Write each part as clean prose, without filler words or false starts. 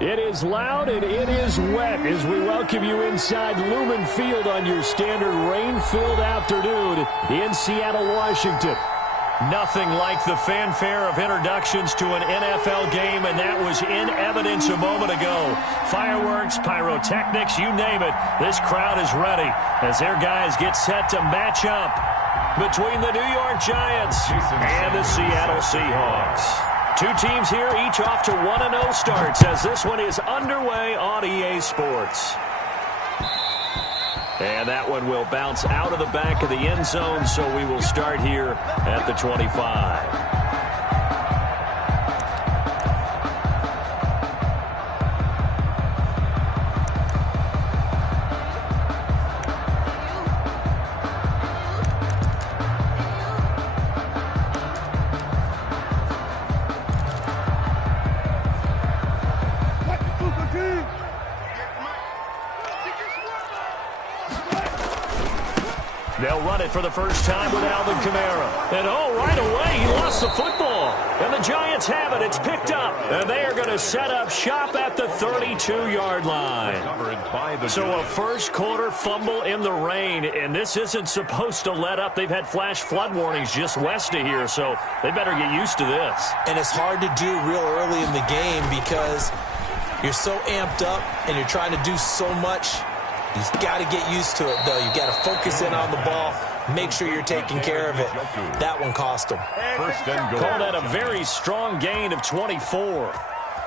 It is loud and it is wet as we welcome you inside Lumen Field on your standard rain-filled afternoon in Seattle, Washington. Nothing like the fanfare of introductions to an NFL game, and that was in evidence a moment ago. Fireworks, pyrotechnics, you name it. This crowd is ready as their guys get set to match up between the New York Giants and the Seattle Seahawks. Two teams here, each off to 1-0 starts as this one is underway on EA Sports. And that one will bounce out of the back of the end zone, so we will start here at the 25. They'll run it for the first time with Alvin Kamara. And right away, he lost the football. And the Giants have it. It's picked up. And they are going to set up shop at the 32-yard line. So a first quarter fumble in the rain. And this isn't supposed to let up. They've had flash flood warnings just west of here. So they better get used to this. And it's hard to do real early in the game because you're so amped up and you're trying to do so much. He's got to get used to it, though. You've got to focus in on the ball, make sure you're taking care of it. That one cost him. First and goal. Call that a very strong gain of 24.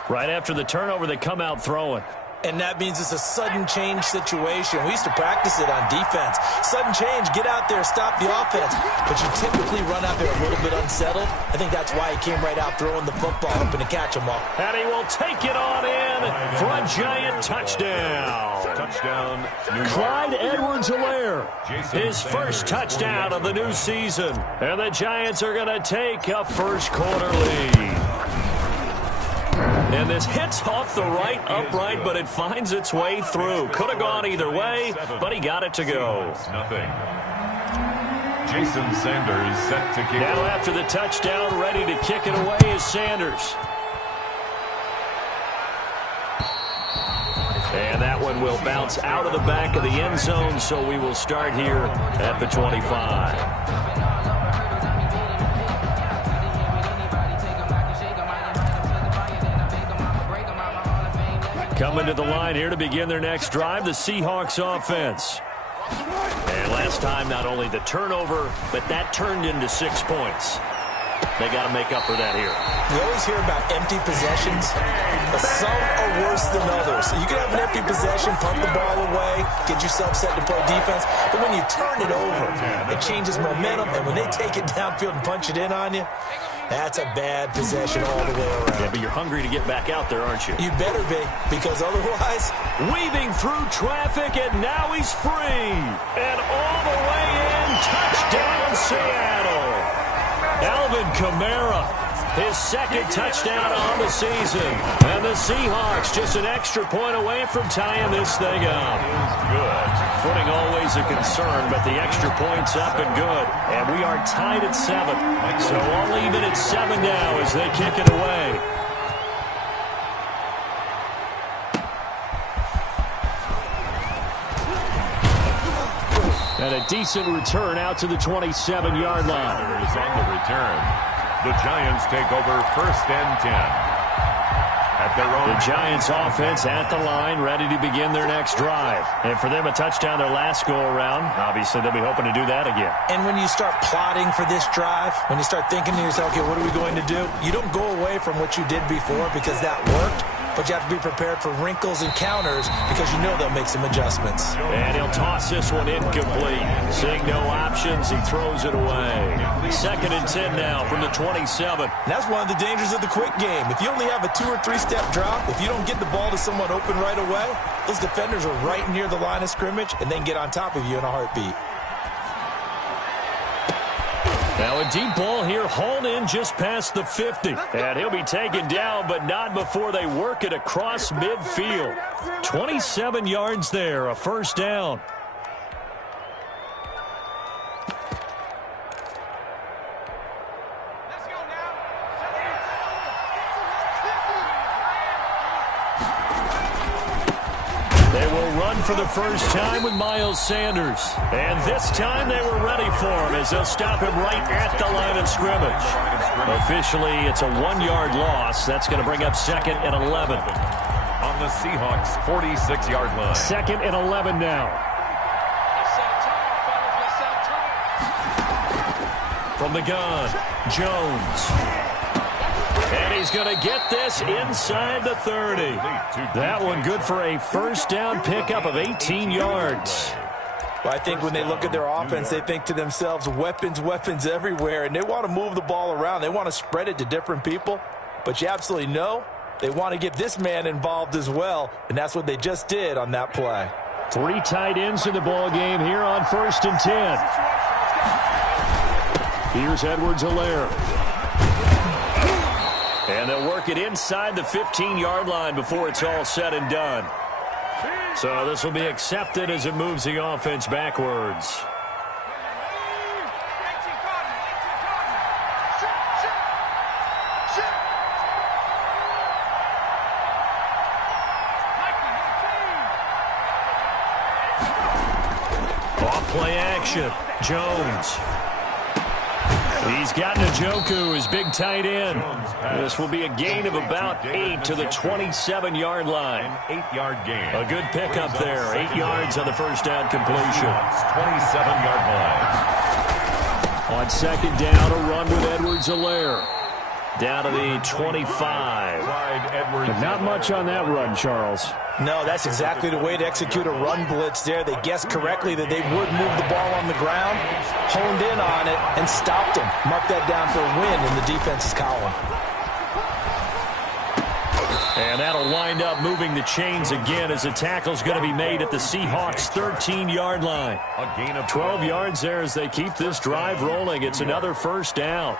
Right after the turnover, they come out throwing. And that means it's a sudden change situation. We used to practice it on defense. Sudden change, get out there, stop the offense. But you typically run out there a little bit unsettled. I think that's why he came right out throwing the football, hoping to catch them all. And he will take it on in for a Giant touchdown. Touchdown, New York. Clyde Edwards-Helaire, his first touchdown of the new season. And the Giants are going to take a first quarter lead. And this hits off the right upright, but it finds its way through. Could have gone either way, but he got it to go. Nothing. Jason Sanders set to kick. Now after the touchdown, ready to kick it away is Sanders. And that one will bounce out of the back of the end zone, so we will start here at the 25. Coming to the line here to begin their next drive, the Seahawks offense. And last time, not only the turnover, but that turned into 6 points. They got to make up for that here. You always hear about empty possessions, but some are worse than others. So you can have an empty possession, punt the ball away, get yourself set to play defense. But when you turn it over, it changes momentum. And when they take it downfield and punch it in on you, that's a bad possession all the way around. Yeah, but you're hungry to get back out there, aren't you? You better be, because otherwise... Weaving through traffic, and now he's free. And all the way in, touchdown Seattle. Alvin Kamara, his second touchdown on the season. And the Seahawks just an extra point away from tying this thing up. Good. Footing always a concern, but the extra point's up and good. And we are tied at 7. So all even at 7 now as they kick it away. And a decent return out to the 27-yard line. Is on the return. The Giants take over first and 10. At their own. The Giants offense at the line, ready to begin their next drive. And for them, a touchdown their last go-around. Obviously, they'll be hoping to do that again. And when you start plotting for this drive, when you start thinking to yourself, okay, what are we going to do? You don't go away from what you did before because that worked. But you have to be prepared for wrinkles and counters because you know they'll make some adjustments. And he'll toss this one incomplete. Seeing no options, he throws it away. Second and 10 now from the 27. And that's one of the dangers of the quick game. If you only have a 2- or 3-step drop, if you don't get the ball to someone open right away, those defenders are right near the line of scrimmage and then get on top of you in a heartbeat. Now a deep ball here, hauled in just past the 50. And he'll be taken down, but not before they work it across midfield. 27 yards there, a first down. for the first time with Miles Sanders. And this time they were ready for him as they'll stop him right at the line of scrimmage. Officially, it's a 1-yard loss. That's going to bring up 2nd and 11. On the Seahawks' 46-yard line. 2nd and 11 now. From the gun, Jones. And he's going to get this inside the 30. That one good for a first down pickup of 18 yards. Well, I think when they look at their offense, they think to themselves, weapons, weapons everywhere, and they want to move the ball around. They want to spread it to different people. But you absolutely know they want to get this man involved as well, and that's what they just did on that play. 3 tight ends in the ball game here on 1st and 10. Here's Edwards-Helaire. And they'll work it inside the 15-yard line before it's all said and done. So this will be accepted as it moves the offense backwards. Off-play action. Jones. He's got Njoku, his big tight end. This will be a gain of about 8 to the 27-yard line. 8-yard gain. A good pickup there. 8 yards on the first down completion. 27-yard line. On 2nd down, a run with Edwards-Helaire. Down to the 25. But not much on that run, Charles. No, that's exactly the way to execute a run blitz there. They guessed correctly that they would move the ball on the ground, honed in on it, and stopped them. Mark that down for a win in the defense's column. And that'll wind up moving the chains again as the tackle's going to be made at the Seahawks' 13-yard line. A gain of 12 yards there as they keep this drive rolling. It's another first down.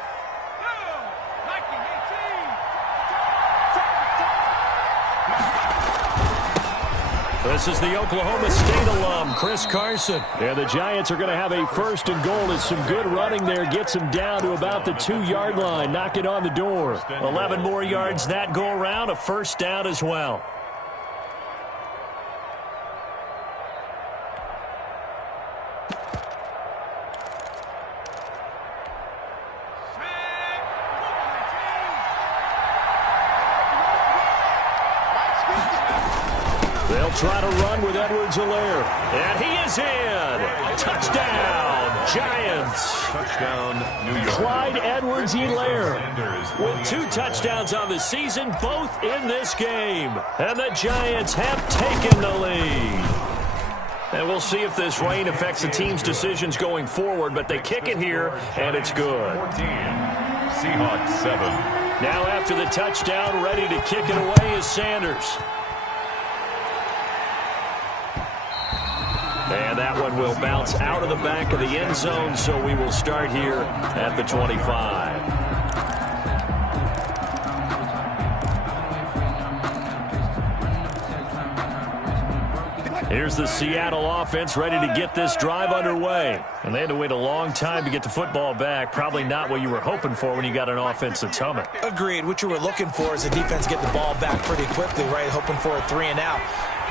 This is the Oklahoma State alum, Chris Carson. And the Giants are going to have a 1st and goal as some good running there gets them down to about the 2-yard line, knocking on the door. 11 more yards that go around, a first down as well. They'll try to run with Edwards-Helaire. And he is in. Touchdown, Giants. touchdown, New York. Clyde Edwards-Helaire with 2 touchdowns on the season, both in this game. And the Giants have taken the lead. And we'll see if this rain affects the team's decisions going forward, but they kick it here, and it's good. 14, Seahawks 7. Now after the touchdown, ready to kick it away is Sanders. And that one will bounce out of the back of the end zone, so we will start here at the 25. Here's the Seattle offense ready to get this drive underway. And they had to wait a long time to get the football back. Probably not what you were hoping for when you got an offense that's humming. Agreed. What you were looking for is the defense get the ball back pretty quickly, right? Hoping for a 3 and out.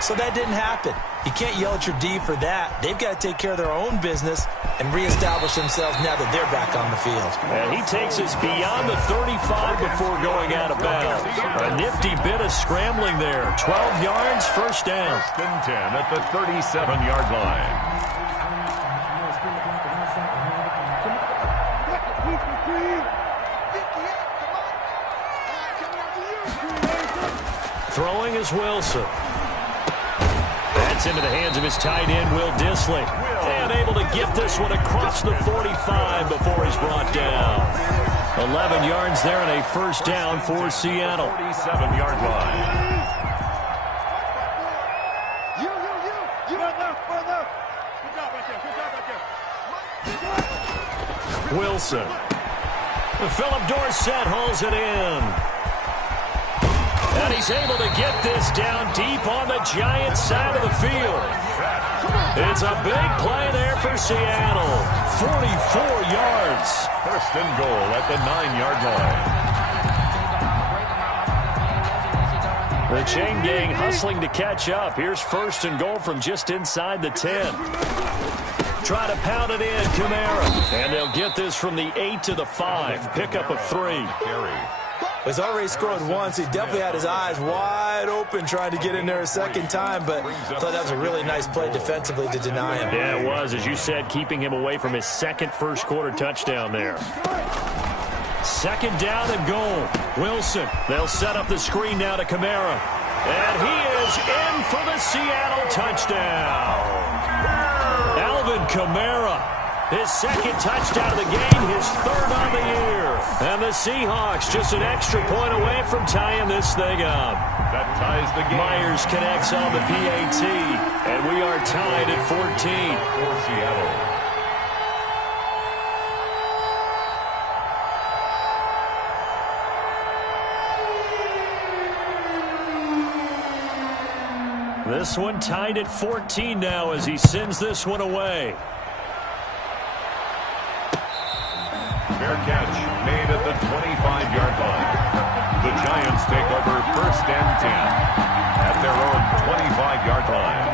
So that didn't happen. You can't yell at your D for that. They've got to take care of their own business and reestablish themselves now that they're back on the field. And he takes us beyond the 35 before going out of bounds. A nifty bit of scrambling there. 12 yards, first down. 1st and 10 at the 37-yard line. Throwing is Wilson. That's into the hands of his tight end, Will Dissly. And able to get this one across the 45 before he's brought down. 11 yards there and a first down for Seattle. 47-yard line. Wilson. Philip Dorsett hauls it in. And he's able to get this down deep on the Giants side of the field. It's a big play there for Seattle. 44 yards. 1st and goal at the 9-yard line. The chain gang hustling to catch up. Here's first and goal from just inside the 10. Try to pound it in, Kamara. And they'll get this from the 8 to the 5. Pickup of 3. He's already scored once. He definitely had his eyes wide open trying to get in there a second time, but I thought that was a really nice play defensively to deny him. Yeah, it was, as you said, keeping him away from his second first-quarter touchdown there. Second down and goal. Wilson. They'll set up the screen now to Kamara. And he is in for the Seattle touchdown. Alvin Kamara. His second touchdown of the game, his third on the year. And the Seahawks just an extra point away from tying this thing up. That ties the game. Myers connects on the PAT, and we are tied at 14. For Seattle. This one tied at 14 now as he sends this one away. Fair catch made at the 25-yard line. The Giants take over first and 10 at their own 25-yard line.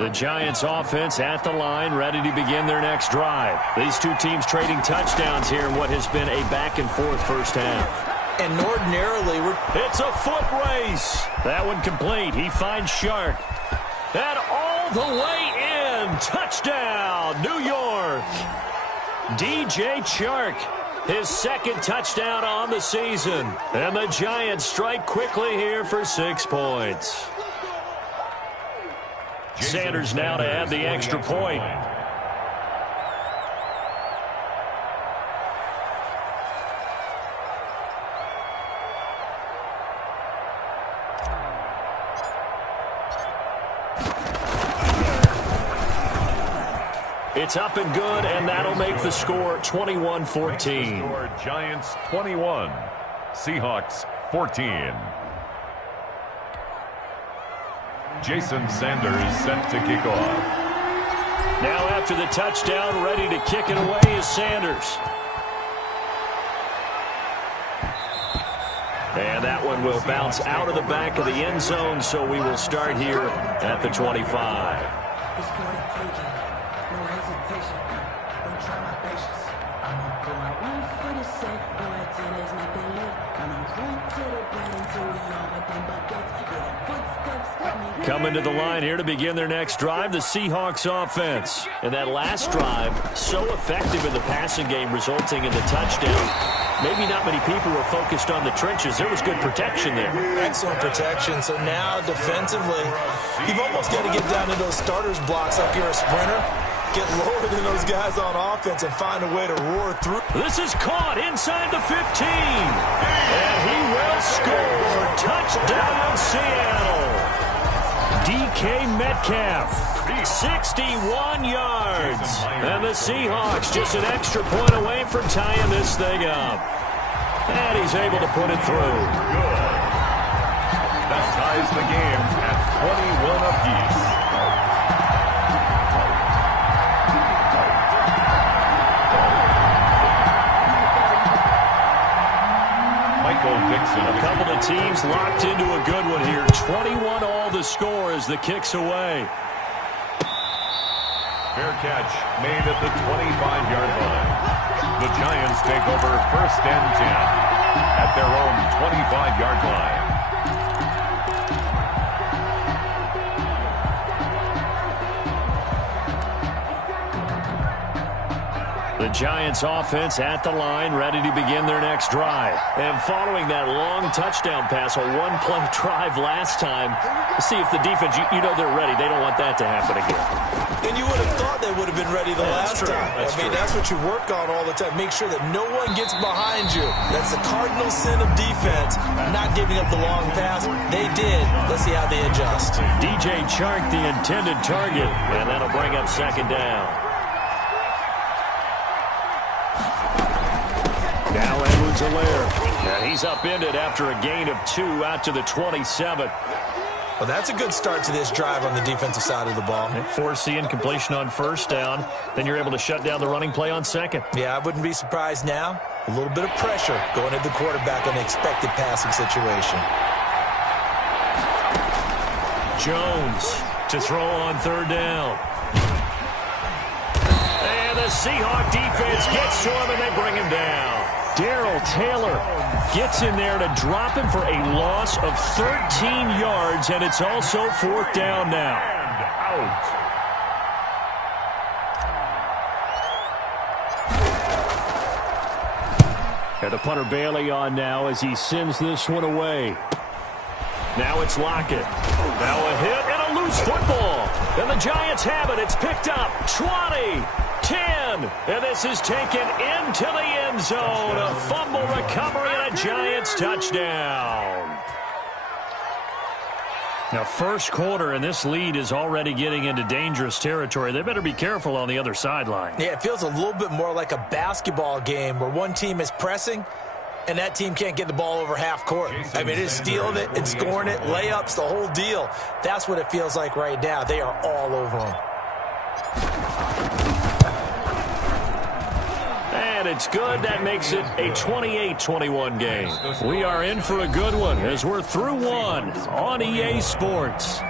The Giants offense at the line, ready to begin their next drive. These two teams trading touchdowns here in what has been a back-and-forth first half. And ordinarily, it's a foot race. That one complete. He finds Shark. And all the way in. Touchdown, New York. DJ Chark, his second touchdown on the season. And the Giants strike quickly here for 6 points. Sanders now to add the extra point. It's up and good, and that'll make the score 21-14. Giants 21, Seahawks 14. Jason Sanders set to kick off. Now after the touchdown, ready to kick it away is Sanders. And that one will bounce out of the back of the end zone, so we will start here at the 25. Coming to the line here to begin their next drive, the Seahawks offense. And that last drive, so effective in the passing game, resulting in the touchdown. Maybe not many people were focused on the trenches. There was good protection there. Excellent protection. So now defensively, you've almost got to get down to those starters blocks like you're a sprinter. Get lower than those guys on offense and find a way to roar through. This is caught inside the 15. And he will score. Touchdown, Seattle. DK Metcalf, 61 yards. And the Seahawks just an extra point away from tying this thing up. And he's able to put it through. Good. That ties the game at 21 apiece. A couple of teams locked into a good one here. 21 all the score as the kick's away. Fair catch made at the 25-yard line. The Giants take over first and 10 at their own 25-yard line. The Giants offense at the line, ready to begin their next drive. And following that long touchdown pass, a one-play drive last time, see if the defense, you know they're ready. They don't want that to happen again. And you would have thought they would have been ready the last time. That's what you work on all the time. Make sure that no one gets behind you. That's the cardinal sin of defense, not giving up the long pass. They did. Let's see how they adjust. DJ Chark, the intended target, and that'll bring up second down. Now Edwards Edwards-Helaire. And he's upended after a gain of 2 out to the 27. Well, that's a good start to this drive on the defensive side of the ball. Force the incompletion on first down. Then you're able to shut down the running play on second. Yeah, I wouldn't be surprised now. A little bit of pressure going at the quarterback in an expected passing situation. Jones to throw on third down. And the Seahawk defense gets to him, and they bring him down. Darrell Taylor gets in there to drop him for a loss of 13 yards, and it's also fourth down now. And out. And the punter Bailey on now as he sends this one away. Now it's Lockett. Now a hit and a loose football. And the Giants have it. It's picked up. 20, 10. And this is taken into the end zone. A fumble recovery and a Giants touchdown. Now, first quarter, and this lead is already getting into dangerous territory. They better be careful on the other sideline. Yeah, it feels a little bit more like a basketball game where one team is pressing and that team can't get the ball over half court. I mean, it is stealing it and scoring it, layups, the whole deal. That's what it feels like right now. They are all over them. And it's good. That makes it a 28-21 game. We are in for a good one as we're through one on EA Sports.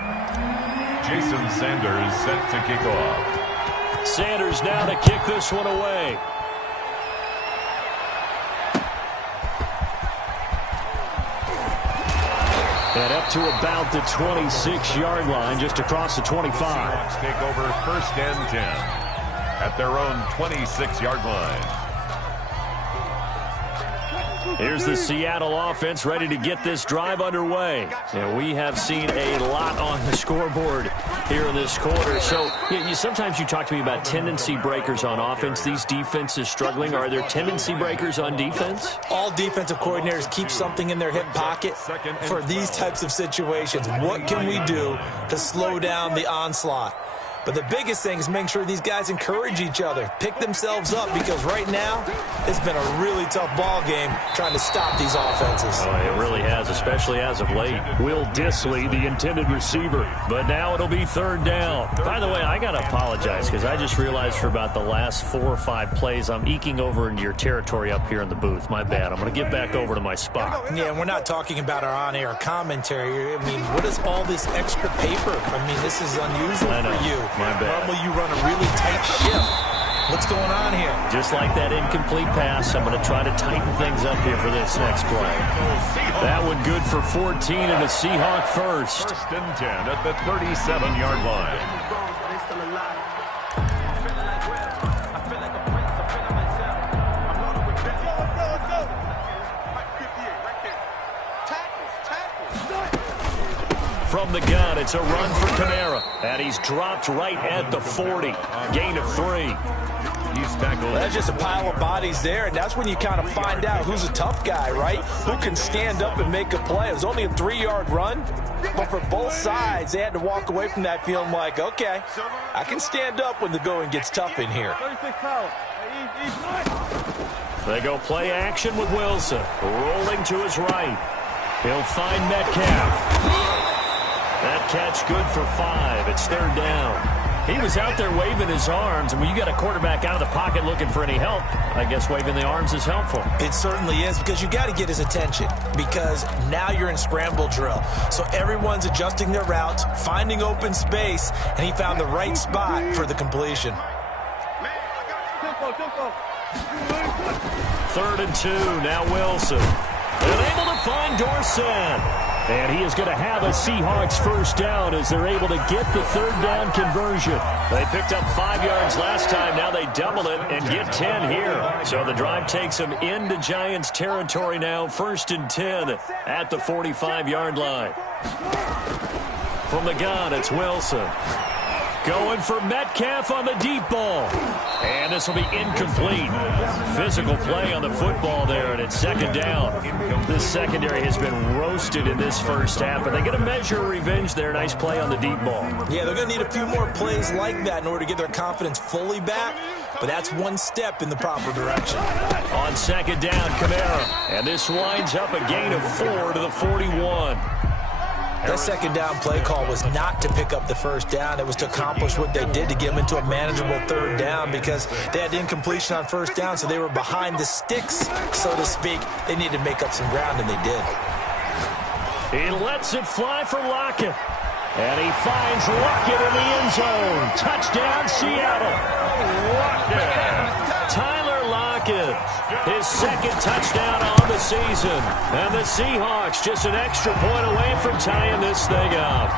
Jason Sanders set to kick off. Sanders now to kick this one away. And up to about the 26-yard line, just across the 25. Seahawks take over first and 10 at their own 26-yard line. Here's the Seattle offense ready to get this drive underway. And we have seen a lot on the scoreboard here in this quarter. So sometimes you talk to me about tendency breakers on offense. These defenses struggling. Are there tendency breakers on defense? All defensive coordinators keep something in their hip pocket for these types of situations. What can we do to slow down the onslaught? But the biggest thing is making sure these guys encourage each other, pick themselves up, because right now it's been a really tough ball game trying to stop these offenses. Oh, it really has, especially as of late. Will Dissly, the intended receiver, but now it'll be third down. By the way, I got to apologize because I just realized for about the last 4 or 5 plays I'm eking over into your territory up here in the booth. My bad. I'm going to get back over to my spot. Yeah, we're not talking about our on-air commentary. I mean, what is all this extra paper? I mean, this is unusual for you. My bad. Normally you run a really tight ship. What's going on here? Just like that incomplete pass, I'm going to try to tighten things up here for this next play. That one good for 14 and a Seahawk first. First and 10 at the 37-yard line. From the gun, it's a run for Kamara. And he's dropped right at the 40. Gain of 3. He's tackled. Well, that's just a pile of bodies there, and that's when you kind of find out who's a tough guy, right? Who can stand up and make a play. It was only a 3-yard run, but for both sides, they had to walk away from that feeling like, okay, I can stand up when the going gets tough in here. They go play action with Wilson. Rolling to his right. He'll find Metcalf. That catch good for 5. It's third down. He was out there waving his arms, and when you got a quarterback out of the pocket looking for any help, I guess waving the arms is helpful. It certainly is, because you got to get his attention, because now you're in scramble drill. So everyone's adjusting their routes, finding open space, and he found the right spot for the completion. 3rd and 2, now Wilson. And able to find Dorsett. And he is going to have a Seahawks first down as they're able to get the third down conversion. They picked up 5 yards last time. Now they double it and get 10 here. So the drive takes them into Giants territory now. 1st and 10 at the 45-yard line. From the gun, it's Wilson. Going for Metcalf on the deep ball. And this will be incomplete. Physical play on the football there, and it's second down. This secondary has been roasted in this first half, but they get a measure of revenge there. Nice play on the deep ball. Yeah, they're going to need a few more plays like that in order to get their confidence fully back, but that's one step in the proper direction. On second down, Kamara. And this winds up a gain of 4 to the 41. That second down play call was not to pick up the first down. It was to accomplish what they did to get them into a manageable third down because they had incompletion on first down, so they were behind the sticks, so to speak. They needed to make up some ground, and they did. He lets it fly for Lockett. And he finds Lockett in the end zone. Touchdown, Seattle. Lockett. Tyler Lockett. His second touchdown on the season. And the Seahawks just an extra point away from tying this thing up.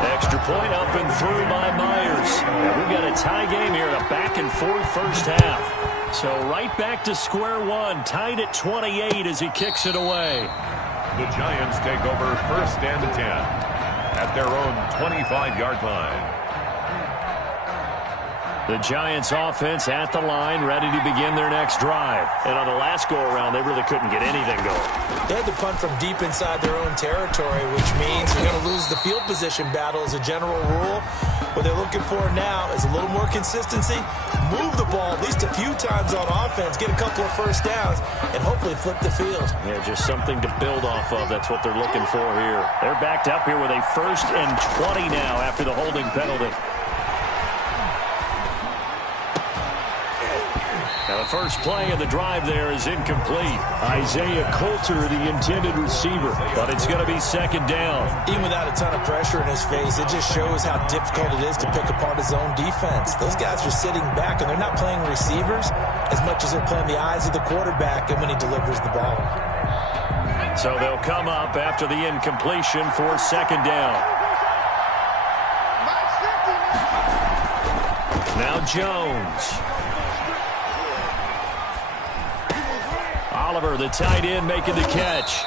Extra point up and through by Myers. And we've got a tie game here, a back-and-forth first half. So right back to square one, tied at 28 as he kicks it away. The Giants take over first and 10. At their own 25-yard line. The Giants offense at the line, ready to begin their next drive. And on the last go-around, they really couldn't get anything going. They had to punt from deep inside their own territory, which means you're going to lose the field position battle as a general rule. What they're looking for now is a little more consistency, move the ball at least a few times on offense, get a couple of first downs, and hopefully flip the field. Yeah, just something to build off of. That's what they're looking for here. They're backed up here with a 1st and 20 now after the holding penalty. Now the first play of the drive there is incomplete. Isaiah Coulter, the intended receiver, but it's going to be second down. Even without a ton of pressure in his face, it just shows how difficult it is to pick apart his own defense. Those guys are sitting back, and they're not playing receivers as much as they're playing the eyes of the quarterback and when he delivers the ball. So they'll come up after the incompletion for second down. Now Jones. Oliver, the tight end, making the catch.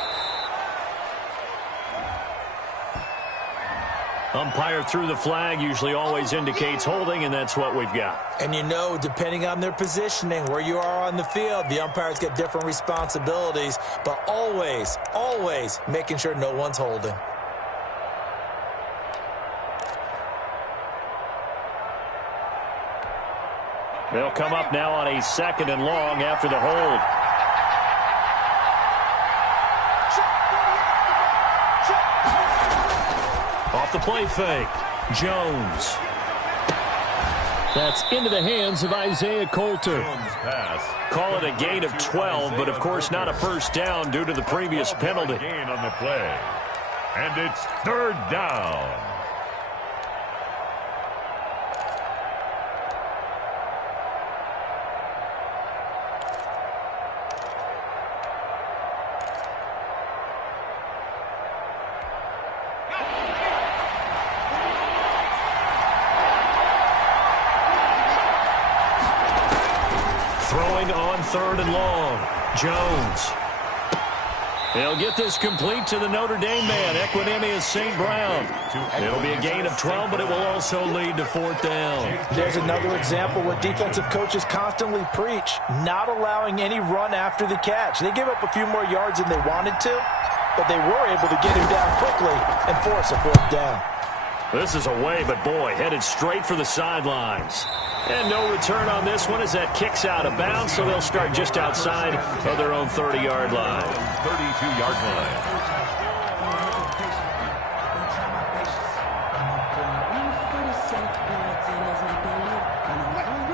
Umpire threw the flag, usually always indicates holding, and that's what we've got. And you know, depending on their positioning, where you are on the field, the umpires get different responsibilities, but always, always making sure no one's holding. They'll come up now on a 2nd and long after the hold. Off the play fake, Jones. That's into the hands of Isaiah Coulter. Call it a gain of 12, but of course not a first down due to the previous penalty. Gain on the play. And it's 3rd down. Throwing on 3rd and long, Jones. He'll get this complete to the Notre Dame man, Equanimeous St. Brown. It'll be a gain of 12, but it will also lead to 4th down. There's another example what defensive coaches constantly preach, not allowing any run after the catch. They gave up a few more yards than they wanted to, but they were able to get him down quickly and force a 4th down. This is away, but boy, headed straight for the sidelines. And no return on this one as that kicks out of bounds, so they'll start just outside of their own 30-yard line. 32-yard line.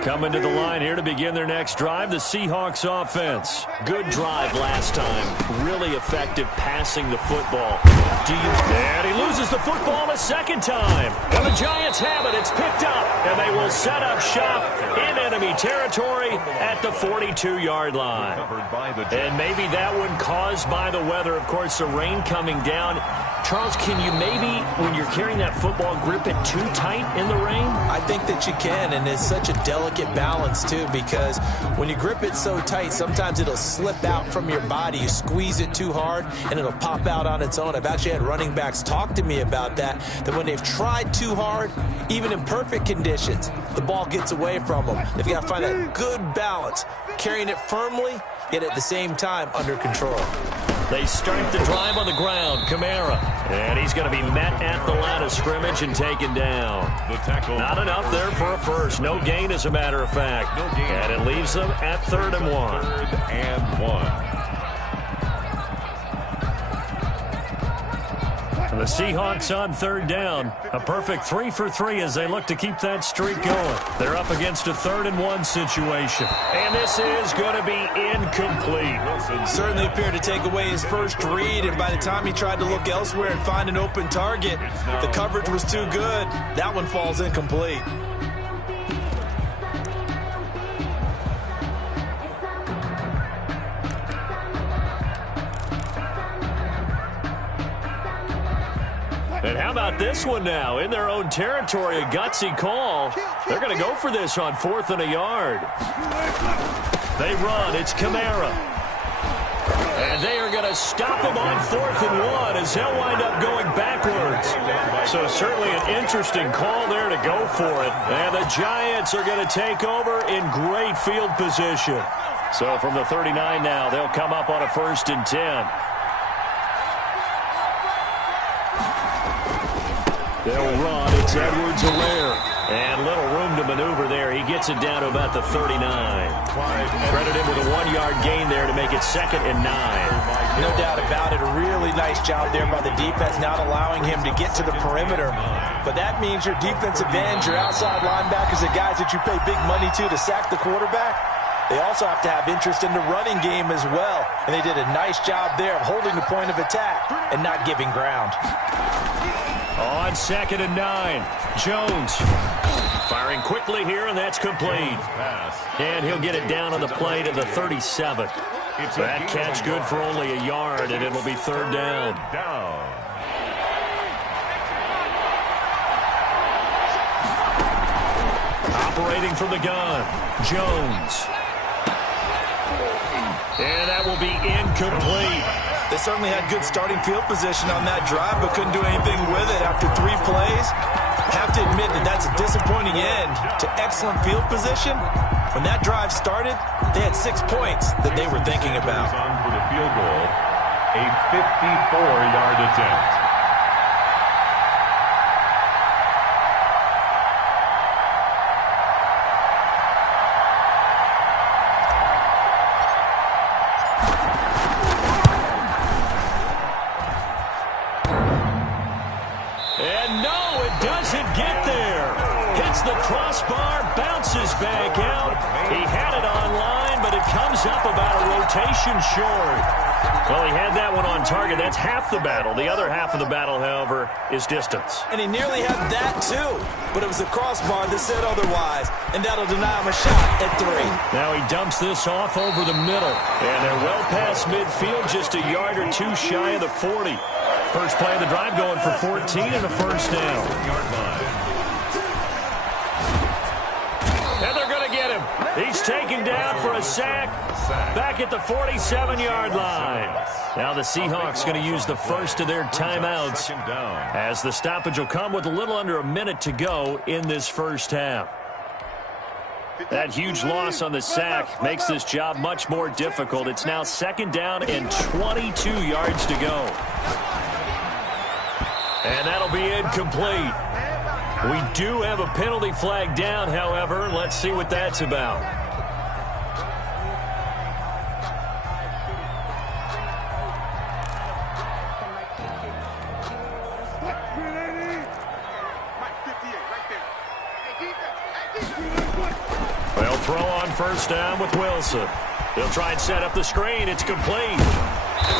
Coming to the line here to begin their next drive, the Seahawks offense. Good drive last time. Really effective passing the football. And he loses the football a second time. And the Giants have it. It's picked up. And they will set up shop in enemy territory at the 42-yard line. And maybe that one caused by the weather. Of course, the rain coming down Charles, can you maybe, when you're carrying that football, grip it too tight in the rain? I think that you can, and it's such a delicate balance, too, because when you grip it so tight, sometimes it'll slip out from your body. You squeeze it too hard, and it'll pop out on its own. I've actually had running backs talk to me about that when they've tried too hard, even in perfect conditions, the ball gets away from them. They've got to find that good balance, carrying it firmly, yet at the same time under control. They start the drive on the ground. Kamara. And he's going to be met at the line of scrimmage and taken down. The tackle. Not enough there for a first. No gain, as a matter of fact. No gain. And it leaves them at 3rd and 1. 3rd and 1. The Seahawks on 3rd down. A perfect 3 for 3 as they look to keep that streak going. They're up against a 3rd and 1 situation. And this is going to be incomplete. Certainly appeared to take away his first read, and by the time he tried to look elsewhere and find an open target, the coverage was too good. That one falls incomplete. And how about this one now? In their own territory, a gutsy call. They're going to go for this on 4th and a yard. They run. It's Kamara. And they are going to stop him on 4th and 1 as they'll wind up going backwards. So certainly an interesting call there to go for it. And the Giants are going to take over in great field position. So from the 39 now, they'll come up on a 1st and 10. They'll run. It's Edwards-Helaire. And little room to maneuver there. He gets it down to about the 39. Credit him with a 1-yard gain there to make it 2nd and 9. No doubt about it. A really nice job there by the defense, not allowing him to get to the perimeter. But that means your defensive ends, your outside linebackers, the guys that you pay big money to sack the quarterback, they also have to have interest in the running game as well. And they did a nice job there of holding the point of attack and not giving ground. On 2nd and 9, Jones firing quickly here, and that's complete. And he'll get it down on the play to the 37. That catch good for only a yard, and it'll be 3rd down. Operating from the gun, Jones. And that will be incomplete. They certainly had good starting field position on that drive, but couldn't do anything with it after 3 plays. Have to admit that that's a disappointing end to excellent field position. When that drive started, they had 6 points that they were thinking about. For the field goal, a 54-yard attempt. The crossbar, bounces back out. He had it on line, but it comes up about a rotation short. Well, he had that one on target. That's half the battle. The other half of the battle, however, is distance. And he nearly had that, too. But it was the crossbar that said otherwise, and that'll deny him a shot at 3. Now he dumps this off over the middle. And they're well past midfield, just a yard or 2 shy of the 40. First play of the drive going for 14 and a 1st down. And they're going to get him. He's taken down for a sack back at the 47-yard line. Now the Seahawks going to use the first of their timeouts as the stoppage will come with a little under a minute to go in this first half. That huge loss on the sack makes this job much more difficult. It's now 2nd down and 22 yards to go. And that'll be incomplete. We do have a penalty flag down, however. Let's see what that's about. They'll throw on 1st down with Wilson. They'll try and set up the screen. It's complete.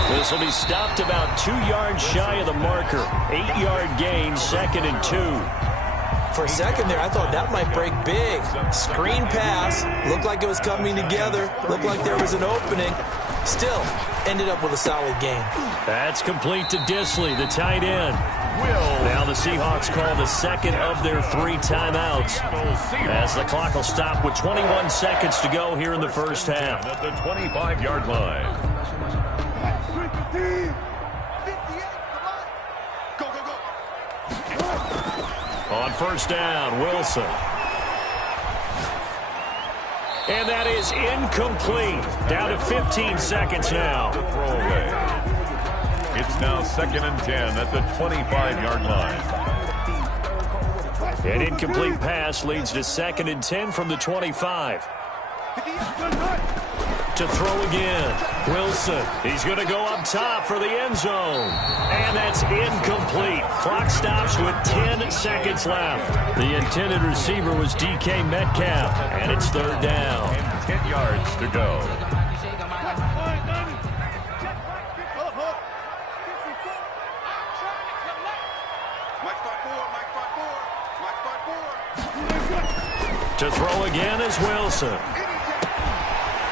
This will be stopped about 2 yards shy of the marker. 8-yard gain, 2nd and 2. For a second there, I thought that might break big. Screen pass. Looked like it was coming together. Looked like there was an opening. Still, ended up with a solid game. That's complete to Disley, the tight end. Now the Seahawks call the second of their 3 timeouts as the clock will stop with 21 seconds to go here in the first half. At the 25-yard line. On first down, Wilson. And that is incomplete. Down to 15 seconds now. Throwaway. It's now 2nd and 10 at the 25-yard line. An incomplete pass leads to 2nd and 10 from the 25. To throw again. Wilson. He's going to go up top for the end zone. And that's incomplete. Clock stops with 10 seconds left. The intended receiver was DK Metcalf. And it's 3rd down. And 10 yards to go. To throw again is Wilson.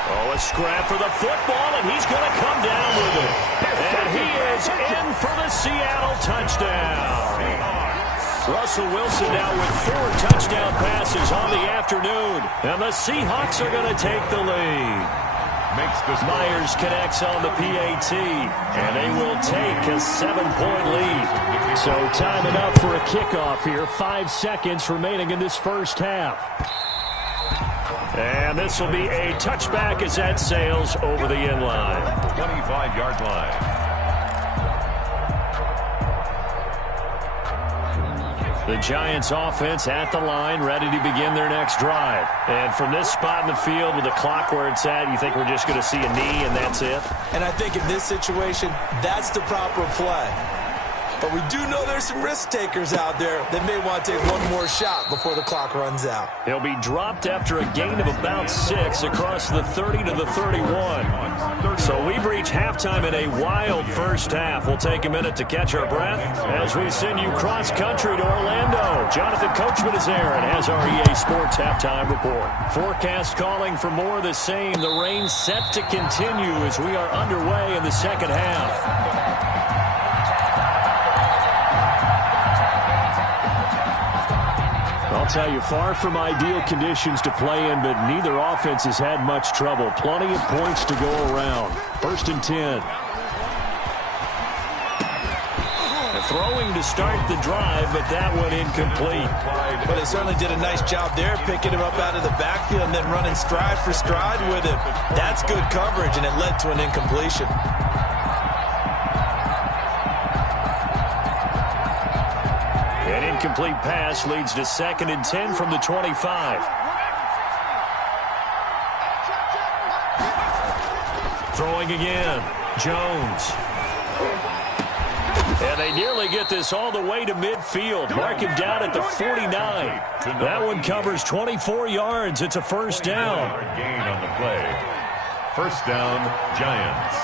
Oh, a scrap for the football, and he's going to come down with it. And he is in for the Seattle touchdown. Russell Wilson now with 4 touchdown passes on the afternoon. And the Seahawks are going to take the lead. Myers connects on the PAT, and they will take a 7-point lead. So time enough for a kickoff here. 5 seconds remaining in this first half. And this will be a touchback as that sails over the end line. 25-yard line. The Giants offense at the line, ready to begin their next drive. And from this spot in the field with the clock where it's at, you think we're just going to see a knee and that's it? And I think in this situation, that's the proper play. But we do know there's some risk takers out there that may want to take one more shot before the clock runs out. He'll be dropped after a gain of about 6 across the 30 to the 31. So we've reached halftime in a wild first half. We'll take a minute to catch our breath as we send you cross-country to Orlando. Jonathan Coachman is there and has our EA Sports halftime report. Forecast calling for more of the same. The rain set to continue as we are underway in the second half. I'll tell you, far from ideal conditions to play in, but neither offense has had much trouble. Plenty of points to go around. 1st and 10. Throwing to start the drive, but that one incomplete. But they certainly did a nice job there, picking him up out of the backfield and then running stride for stride with him. That's good coverage, and it led to an incompletion. An incomplete pass leads to 2nd and 10 from the 25. Throwing again. Jones. And they nearly get this all the way to midfield. Mark him down at the 49. That one covers 24 yards. It's a first down. Gain on the play. First down, Giants.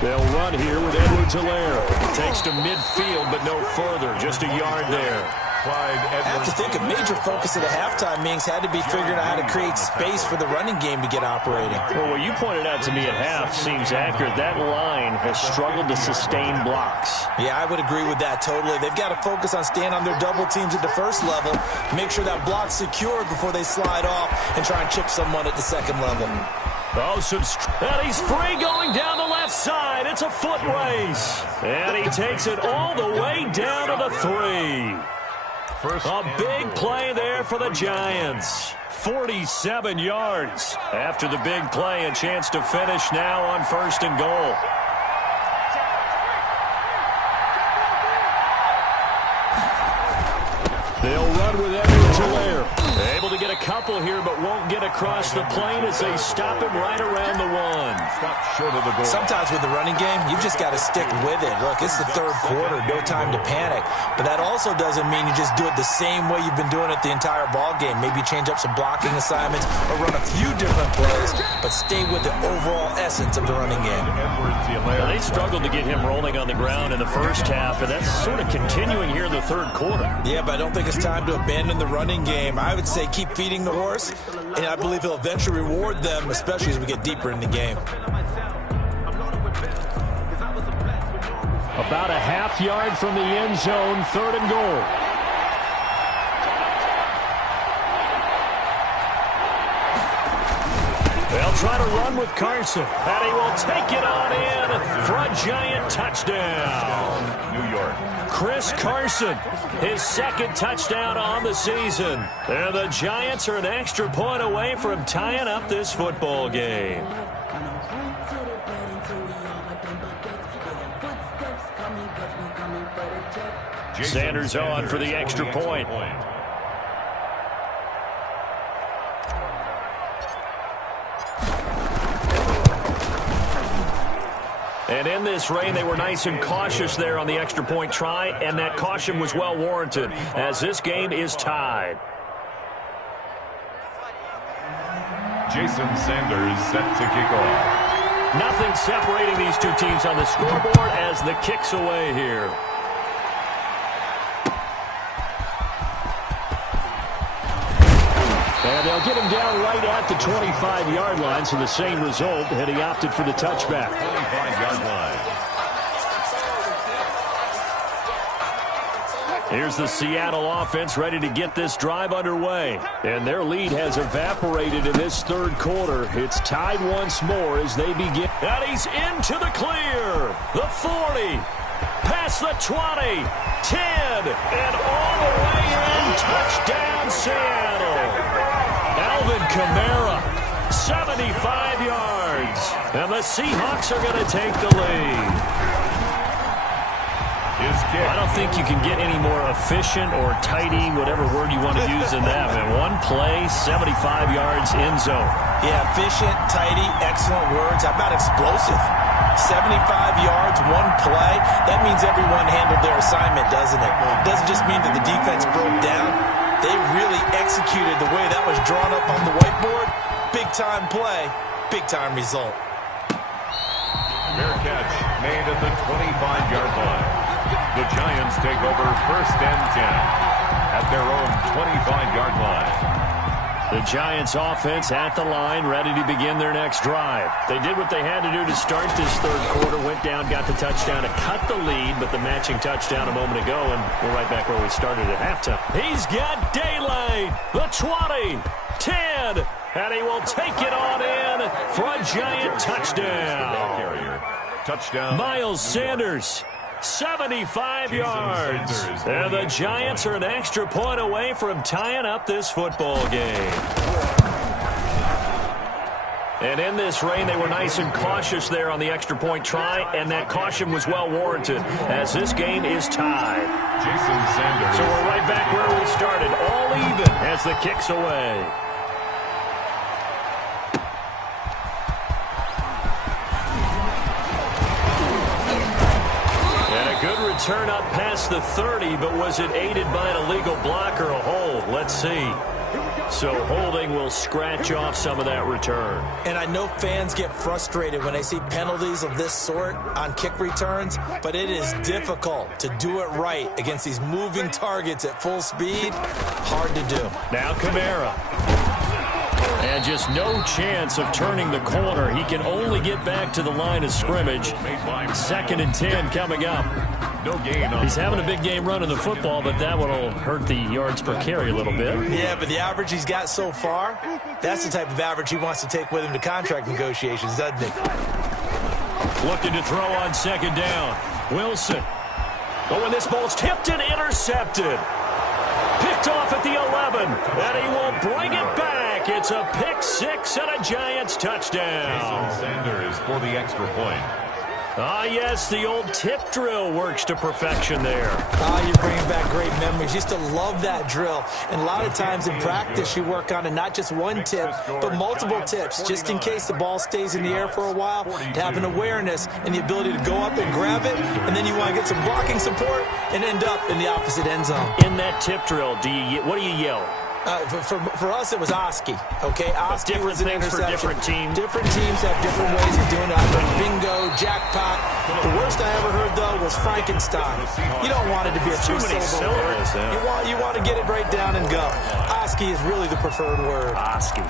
They'll run here with Edwards-Helaire. Takes to midfield, but no further. Just a yard there. I have to think a major focus of the halftime meetings had to be figuring out how to create space for the running game to get operating. Well, what you pointed out to me at half seems accurate. That line has struggled to sustain blocks. Yeah, I would agree with that totally. They've got to focus on staying on their double teams at the first level, make sure that block's secured before they slide off and try and chip someone at the second level. Oh, and he's free going down the left side. It's a foot race. And he takes it all the way down to the 3. A big play there for the Giants. 47 yards. After the big play, a chance to finish now on 1st and goal. They'll run with Edwards-Helaire. Able to get a couple here, but won't get across the plane as they stop him right around the 1. Stop short of the goal. Sometimes with the running game, you've just got to stick with it. Look, it's the 3rd quarter, no time to panic. But that also doesn't mean you just do it the same way you've been doing it the entire ball game. Maybe change up some blocking assignments or run a few different plays, but stay with the overall essence of the running game. Now, they struggled to get him rolling on the ground in the first half, and that's sort of continuing here in the 3rd quarter. Yeah, but I don't think it's time to abandon the running game. I would say keep feeding feeding the horse, and I believe he'll eventually reward them, especially as we get deeper in the game. About a half yard from the end zone, 3rd and goal. They'll try to run with Carson, and he will take it on in for a Giant touchdown. New York. Chris Carson, his 2nd touchdown on the season. And the Giants are an extra point away from tying up this football game. Sanders on for the extra point. And in this rain, they were nice and cautious there on the extra point try, and that caution was well warranted as this game is tied. Jason Sanders set to kick off. Nothing separating these two teams on the scoreboard as the kick's away here. And they'll get him down right at the 25-yard line, so the same result, and he opted for the touchback. 25-yard line. Here's the Seattle offense ready to get this drive underway. And their lead has evaporated in this 3rd quarter. It's tied once more as they begin. And he's into the clear. The 40. Past the 20. 10. And all the way in. Touchdown, Seattle. Alvin Kamara, 75 yards. And the Seahawks are going to take the lead. I don't think you can get any more efficient or tidy, whatever word you want to use in that. Man, one play, 75 yards, end zone. Yeah, efficient, tidy, excellent words. How about explosive? 75 yards, one play. That means everyone handled their assignment, doesn't it? It doesn't just mean that the defense broke down. They really executed the way that was drawn up on the whiteboard. Big-time play, big-time result. Fair catch made at the 25-yard line. The Giants take over 1st and 10 at their own 25-yard line. The Giants offense at the line, ready to begin their next drive. They did what they had to do to start this 3rd quarter, went down, got the touchdown to cut the lead, but the matching touchdown a moment ago, and we're right back where we started at halftime. He's got daylight, the 20, 10, and he will take it on in for a Giant touchdown. Touchdown. Miles Sanders. 75 yards. And the Giants are an extra point away from tying up this football game. And in this rain, they were nice and cautious there on the extra point try, and that caution was well warranted as this game is tied. Jason Sanders. So we're right back where we started, all even as the kick's away. Turn up past the 30, but was it aided by an illegal block or a hold? Let's see. So holding will scratch off some of that return. And I know fans get frustrated when they see penalties of this sort on kick returns, but it is difficult to do it right against these moving targets at full speed. Hard to do. Now Kamara. And just no chance of turning the corner. He can only get back to the line of scrimmage. 2nd and 10 coming up. No gain. He's having a big game running the football, but that one will hurt the yards per carry a little bit. Yeah, but the average he's got so far, that's the type of average he wants to take with him to contract negotiations, doesn't he? Looking to throw on 2nd down. Wilson. Oh, and this ball's tipped and intercepted. Picked off at the 11, and he will bring it back. It's a pick 6 and a Giants touchdown. Jason Sanders for the extra point. Ah, yes, the old tip drill works to perfection there. Ah, you're bringing back great memories. Used to love that drill. And a lot of times in practice, you work on it, not just one tip, but multiple tips, just in case the ball stays in the air for a while, to have an awareness and the ability to go up and grab it, and then you want to get some blocking support and end up in the opposite end zone. In that tip drill, what do you yell? For us, it was Oski. Okay, Oski different was an things interception. for different teams. Different teams have different ways of doing it. I've heard bingo, jackpot. The worst I ever heard, though, was Frankenstein. You don't want it to be a three-syllable word. You want to get it right down and go. Oski is really the preferred word. Oski.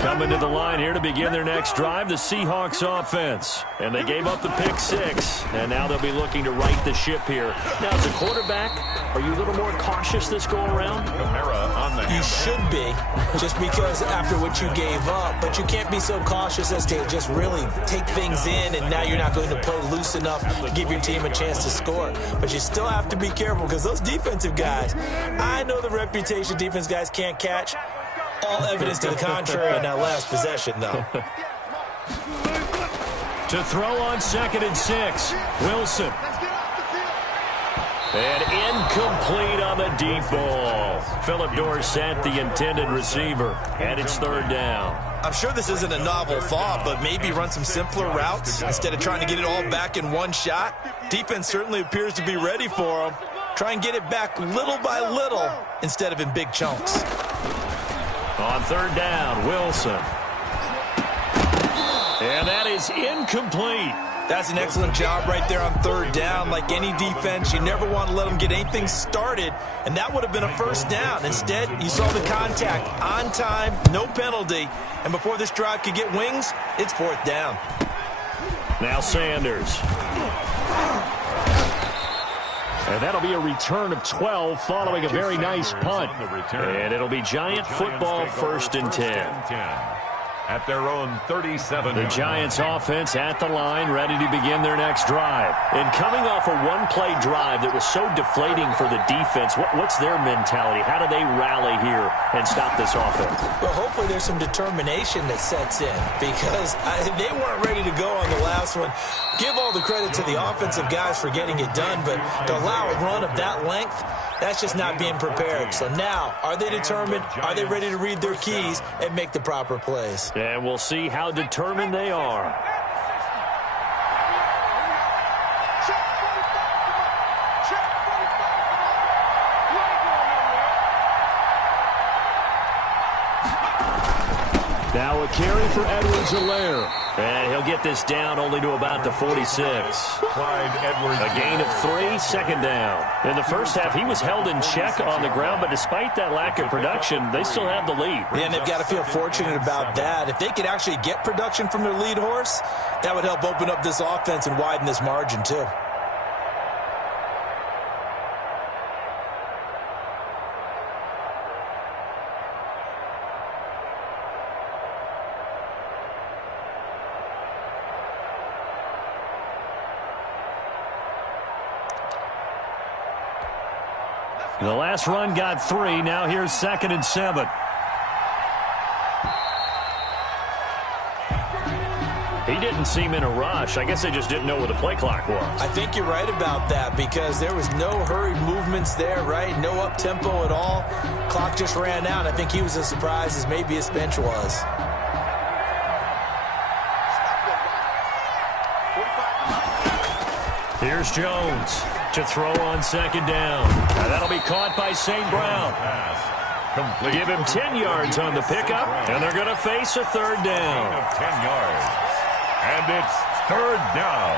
Coming to the line here to begin their next drive, the Seahawks offense. And they gave up the pick 6, and now they'll be looking to right the ship here. Now, as a quarterback, are you a little more cautious this go-around? You should be, just because after what you gave up. But you can't be so cautious as to just really take things in, and now you're not going to play loose enough to give your team a chance to score. But you still have to be careful, because those defensive guys, I know the reputation defense guys can't catch. All evidence to the contrary in that last possession, though. To throw on 2nd and 6, Wilson. And incomplete on the deep ball. Philip Dorsett, the intended receiver, and it's 3rd down. I'm sure this isn't a novel thought, but maybe run some simpler routes instead of trying to get it all back in one shot. Defense certainly appears to be ready for them. Try and get it back little by little instead of in big chunks. On 3rd down, Wilson. And that is incomplete. That's an excellent job right there on 3rd down. Like any defense, you never want to let them get anything started, and that would have been a 1st down. Instead, you saw the contact on time, no penalty, and before this drive could get wings, it's 4th down. Now Sanders. And that'll be a return of 12 following a very nice punt. And it'll be Giant football, 1st and 10. At their own 37. The Giants offense at the line, ready to begin their next drive. And coming off a one-play drive that was so deflating for the defense, what's their mentality? How do they rally here and stop this offense? Well, hopefully there's some determination that sets in, because they weren't ready to go on the last one. Give all the credit to the offensive guys for getting it done, but to allow a run of that length, that's just not being prepared. So now, are they determined? Are they ready to read their keys and make the proper plays? And we'll see how determined they are. Now a carry for Edwards-Helaire. And he'll get this down only to about the 46. A gain of 3, 2nd down. In the first half, he was held in check on the ground, but despite that lack of production, they still have the lead. Yeah, and they've got to feel fortunate about that. If they could actually get production from their lead horse, that would help open up this offense and widen this margin, too. The last run got 3. Now here's 2nd and 7. He didn't seem in a rush. I guess they just didn't know where the play clock was. I think you're right about that, because there was no hurried movements there, right? No up-tempo at all. Clock just ran out. I think he was as surprised as maybe his bench was. Here's Jones to throw on 2nd down. Now that'll be caught by St. Brown. Give him 10 yards on the pickup, and they're going to face a 3rd down. 10 yards. And it's 3rd down.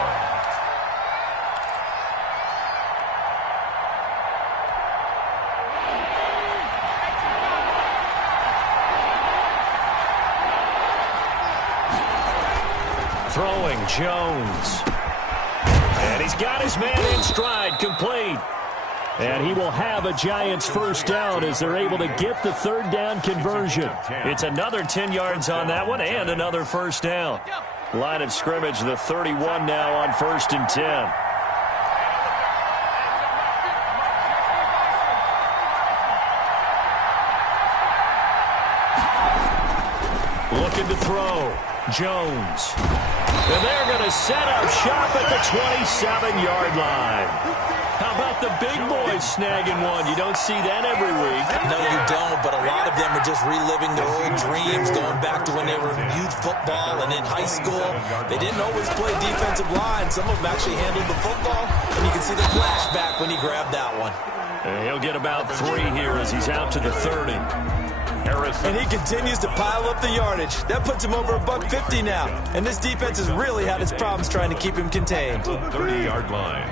Throwing Jones. And he's got his man in stride, complete. And he will have a Giants 1st down as they're able to get the 3rd down conversion. It's another 10 yards on that one and another 1st down. Line of scrimmage, the 31 now on 1st and 10. Looking to throw. Jones. And they're going to set up shop at the 27-yard line. How about the big boys snagging one? You don't see that every week. No, you don't, but a lot of them are just reliving their old dreams, going back to when they were in youth football and in high school. They didn't always play defensive line. Some of them actually handled the football, and you can see the flashback when he grabbed that one. And he'll get about 3 here as he's out to the 30. And he continues to pile up the yardage. That puts him over $150 now. And this defense has really had its problems trying to keep him contained. The 30-yard line.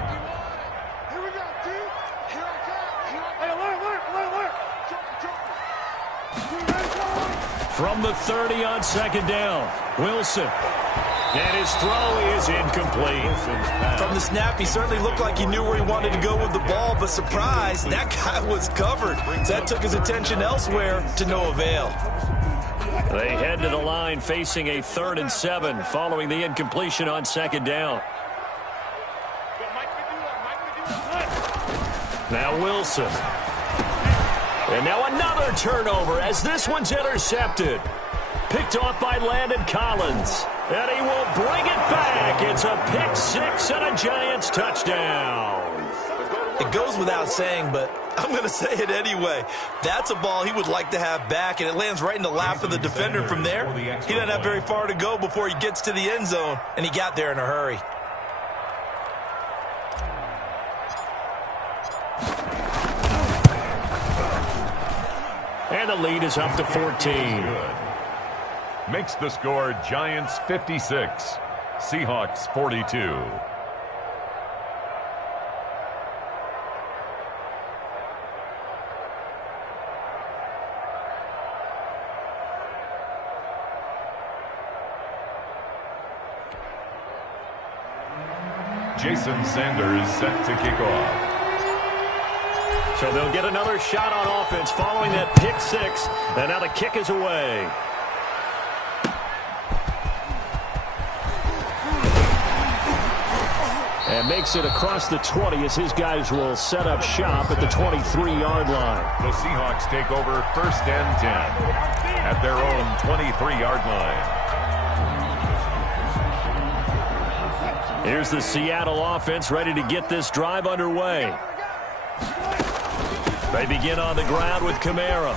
From the 30 on second down, Wilson. And his throw is incomplete. From the snap, he certainly looked like he knew where he wanted to go with the ball, but surprise, that guy was covered. So that took his attention elsewhere to no avail. They head to the line facing a 3rd and 7 following the incompletion on second down. Now Wilson. And now another turnover as this one's intercepted. Picked off by Landon Collins. And he will bring it back. It's a pick 6 and a Giants touchdown. It goes without saying, but I'm going to say it anyway. That's a ball he would like to have back, and it lands right in the lap of the defender from there. He doesn't have very far to go before he gets to the end zone, and he got there in a hurry. And the lead is up to 14. Makes the score Giants 56, Seahawks 42. Jason Sanders set to kick off. So they'll get another shot on offense following that pick 6. And now the kick is away. And makes it across the 20 as his guys will set up shop at the 23-yard line. The Seahawks take over 1st and 10 at their own 23-yard line. Here's the Seattle offense ready to get this drive underway. They begin on the ground with Kamara.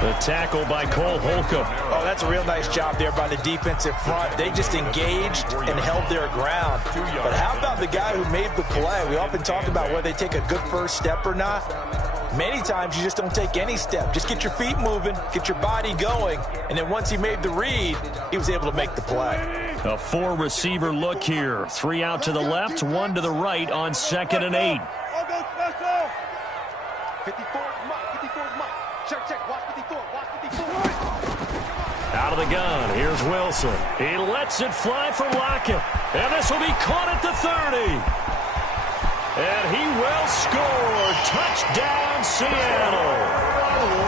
The tackle by Cole Holcomb. Oh, that's a real nice job there by the defensive front. They just engaged and held their ground. But how about the guy who made the play? We often talk about whether they take a good first step or not. Many times you just don't take any step. Just get your feet moving, get your body going, and then once he made the read, he was able to make the play. A 4-receiver look here. 3 out to the left, 1 to the right on 2nd and 8. Out of the gun, here's Wilson. He lets it fly for Lockett. And this will be caught at the 30. And he will score. Touchdown, Seattle.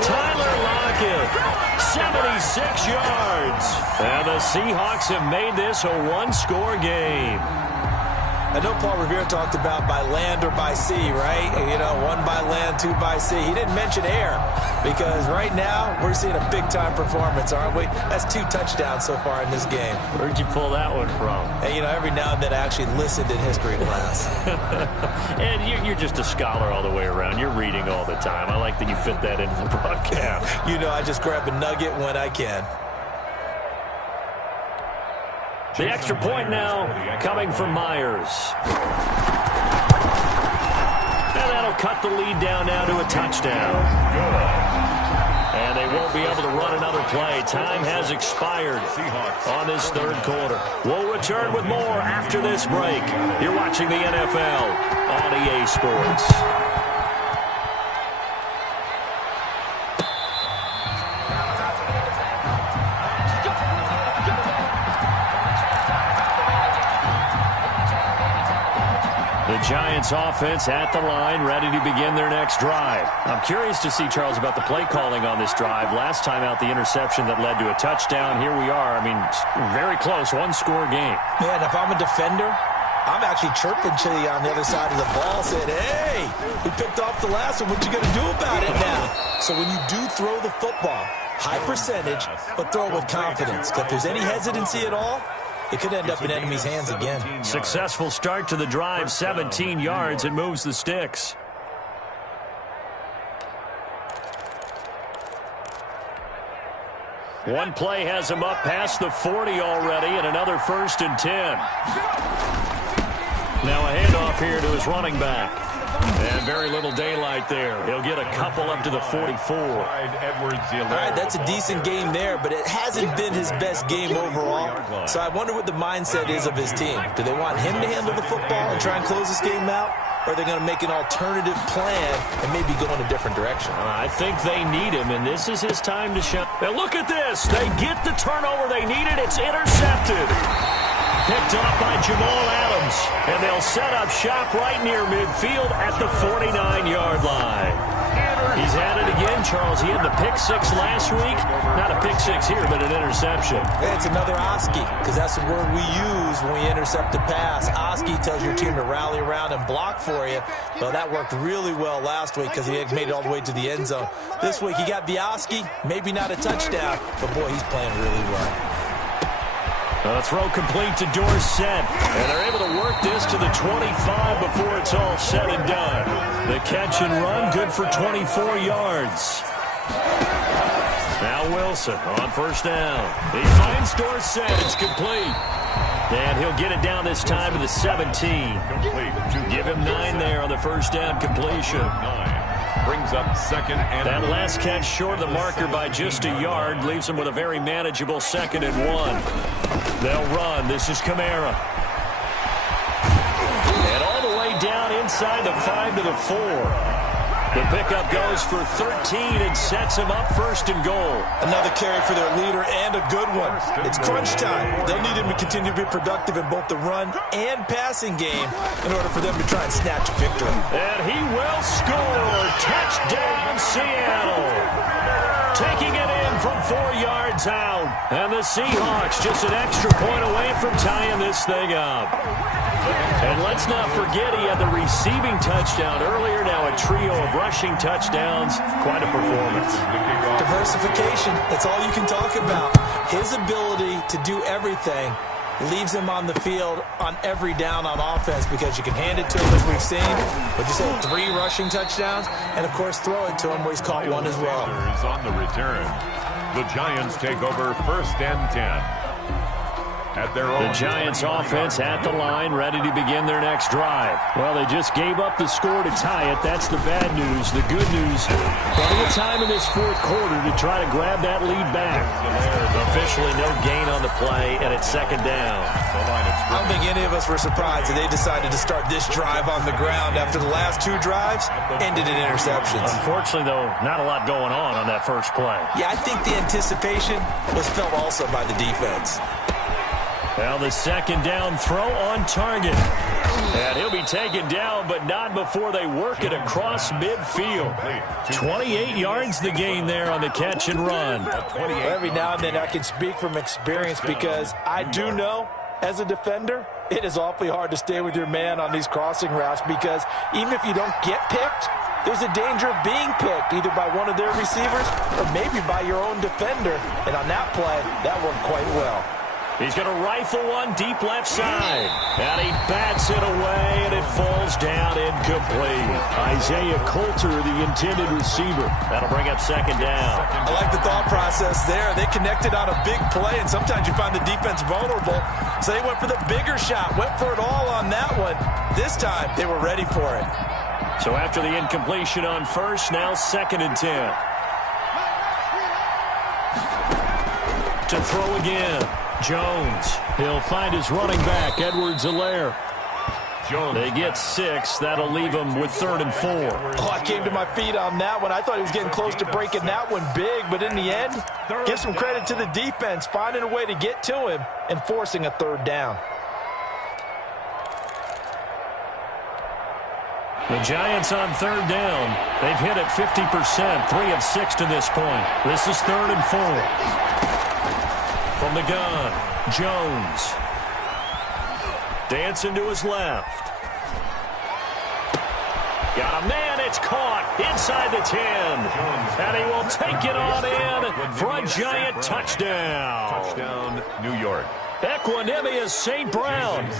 Tyler Lockett, 76 yards. And the Seahawks have made this a 1-score game. I know Paul Revere talked about by land or by sea, right? You know, 1 by land, 2 by sea. He didn't mention air because right now we're seeing a big-time performance, aren't we? That's 2 touchdowns so far in this game. Where'd you pull that one from? And, you know, every now and then I actually listened in history class. And you're just a scholar all the way around. You're reading all the time. I like that you fit that into the broadcast. You know, I just grab a nugget when I can. The extra point now coming from Myers. And that'll cut the lead down now to a touchdown. And they won't be able to run another play. Time has expired on this 3rd quarter. We'll return with more after this break. You're watching the NFL on EA Sports. The Giants offense at the line, ready to begin their next drive. I'm curious to see, Charles, about the play calling on this drive. Last time out, the interception that led to a touchdown. Here we are. I mean, very close, 1-score game. Man, if I'm a defender, I'm actually chirping to you on the other side of the ball, saying, hey, who picked off the last one. What you going to do about it now? So when you do throw the football, high percentage, but throw it with confidence. If there's any hesitancy at all, it could end up in enemy's hands again. Successful start to the drive, 17 yards, and moves the sticks. One play has him up past the 40 already, and another 1st and 10. Now a handoff here to his running back. And very little daylight there. He'll get a couple up to the 44. All right, that's a decent game there, but it hasn't been his best game overall. So I wonder what the mindset is of his team. Do they want him to handle the football and try and close this game out? Or are they going to make an alternative plan and maybe go in a different direction? I think they need him, and this is his time to shine. Now look at this. They get the turnover they needed. It's intercepted. Picked off by Jamal Adams, and they'll set up shop right near midfield at the 49-yard line. He's had it again, Charles. He had the pick six last week. Not a pick six here, but an interception. Hey, it's another Oski, because that's the word we use when we intercept a pass. Oski tells your team to rally around and block for you. Well, that worked really well last week because he had made it all the way to the end zone. This week he got the Oski, maybe not a touchdown, but boy, he's playing really well. A throw complete to Dorsett, and they're able to work this to the 25 before it's all said and done. The catch and run, good for 24 yards. Now Wilson on 1st down. He finds Dorsett. It's complete. And he'll get it down this time to the 17. Give him 9 there on the 1st down completion. Brings up 2nd and that last catch short of the marker by just a yard leaves him with a very manageable 2nd and 1. They'll run. This is Kamara. And all the way down inside the 5 to the 4. The pickup goes for 13 and sets him up 1st and goal. Another carry for their leader and a good one. It's crunch time. They'll need him to continue to be productive in both the run and passing game in order for them to try and snatch a victory. And he will score. Touchdown, Seattle. Taking it in from 4 yards out. And the Seahawks just an extra point away from tying this thing up. And let's not forget he had the receiving touchdown earlier. Now a trio of rushing touchdowns. Quite a performance. Diversification. That's all you can talk about. His ability to do everything leaves him on the field on every down on offense because you can hand it to him as we've seen. But you say 3 rushing touchdowns and, of course, throw it to him where he's caught 1 as well. On the return, the Giants take over 1st and 10. The Giants offense at the line, ready to begin their next drive. Well, they just gave up the score to tie it. That's the bad news. The good news, plenty of time in this 4th quarter to try to grab that lead back. Officially no gain on the play, and it's 2nd down. I don't think any of us were surprised that they decided to start this drive on the ground after the last 2 drives ended in interceptions. Unfortunately, though, not a lot going on that first play. Yeah, I think the anticipation was felt also by the defense. Well, the 2nd down throw on target. And he'll be taken down, but not before they work it across midfield. 28 yards the gain there on the catch and run. Every now and then I can speak from experience because I do know, as a defender, it is awfully hard to stay with your man on these crossing routes because even if you don't get picked, there's a danger of being picked either by one of their receivers or maybe by your own defender. And on that play, that worked quite well. He's going to rifle one deep left side. And he bats it away, and it falls down incomplete. Isaiah Coulter, the intended receiver. That'll bring up 2nd down. I like the thought process there. They connected on a big play, and sometimes you find the defense vulnerable. So they went for the bigger shot, went for it all on that one. This time, they were ready for it. So after the incompletion on 1st, now 2nd and 10. To throw again. Jones. He'll find his running back, Edwards-Helaire. They get 6. That'll leave him with 3rd and 4. Oh, I came to my feet on that one. I thought he was getting close to breaking that one big, but in the end, give some credit to the defense, finding a way to get to him and forcing a 3rd down. The Giants on 3rd down. They've hit it 50%, 3 of 6 to this point. This is 3rd and 4. From the gun, Jones. Dancing to his left. Got him it's caught inside the 10. And he will take it on in for a Giant touchdown. Touchdown, New York. Equanimous St. Brown,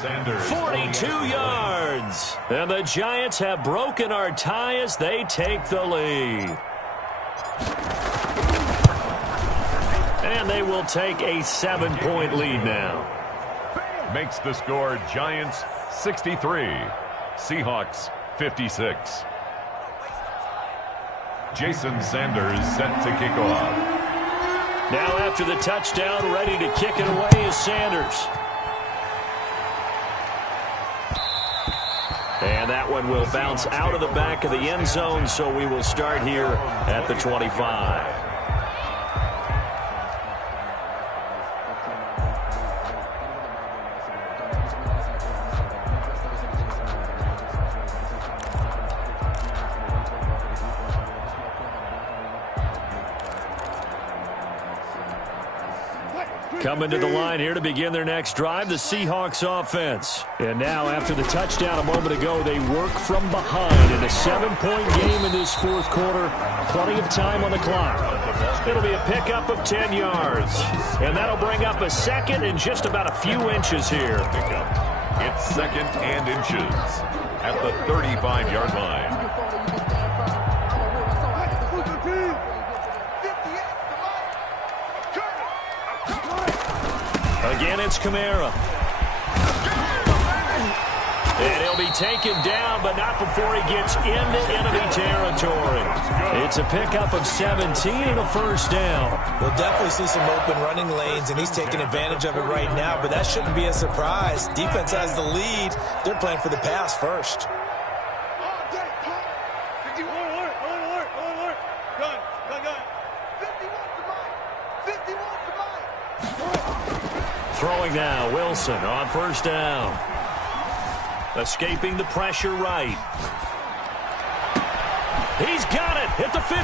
42 yards. And the Giants have broken our tie as they take the lead. And they will take a 7-point lead now. Makes the score Giants 63, Seahawks 56. Jason Sanders set to kick off. Now after the touchdown, ready to kick it away is Sanders. And that one will bounce out of the back of the end zone, so we will start here at the 25. Coming to the line here to begin their next drive, the Seahawks offense. And now after the touchdown a moment ago, they work from behind in a 7-point game in this fourth quarter. Plenty of time on the clock. It'll be a pickup of 10 yards. And that'll bring up a second and just about a few inches here. It's second and inches at the 35-yard line. Again, it's Kamara. And he'll be taken down, but not before he gets into enemy territory. It's a pickup of 17 and a first down. We'll definitely see some open running lanes, and he's taking advantage of it right now, but that shouldn't be a surprise. Defense has the lead. They're playing for the pass first. Throwing now, Wilson on first down. Escaping the pressure right. He's got it at the 15.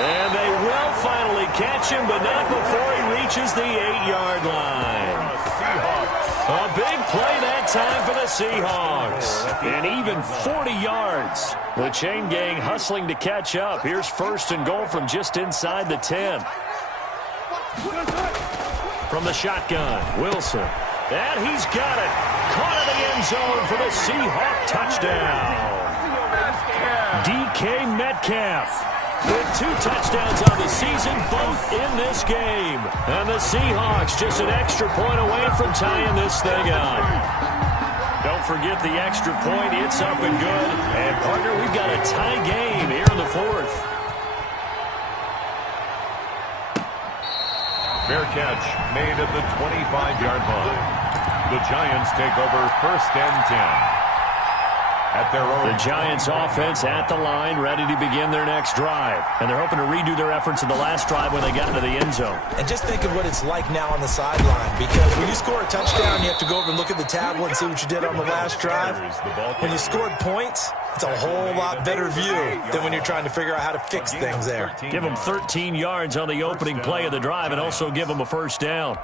And they will finally catch him, but not before he reaches the 8-yard line. A big play that time for the Seahawks. And even 40 yards. The chain gang hustling to catch up. Here's first and goal from just inside the 10. From the shotgun, Wilson. And he's got it. Caught in the end zone for the Seahawk touchdown. DK Metcalf with 2 touchdowns on the season, both in this game. And the Seahawks just an extra point away from tying this thing up. Don't forget the extra point. It's up and good. And, partner, we've got a tie game here in the fourth. Fair catch made at the 25-yard line. The Giants take over first and 10. At their own. The Giants offense at the line, ready to begin their next drive. And they're hoping to redo their efforts in the last drive when they got into the end zone. And just think of what it's like now on the sideline, because when you score a touchdown, you have to go over and look at the tablet and see what you did on the last drive. When you scored points, it's a whole lot better view than when you're trying to figure out how to fix things there. Give them 13 yards on the opening play of the drive and also give them a first down.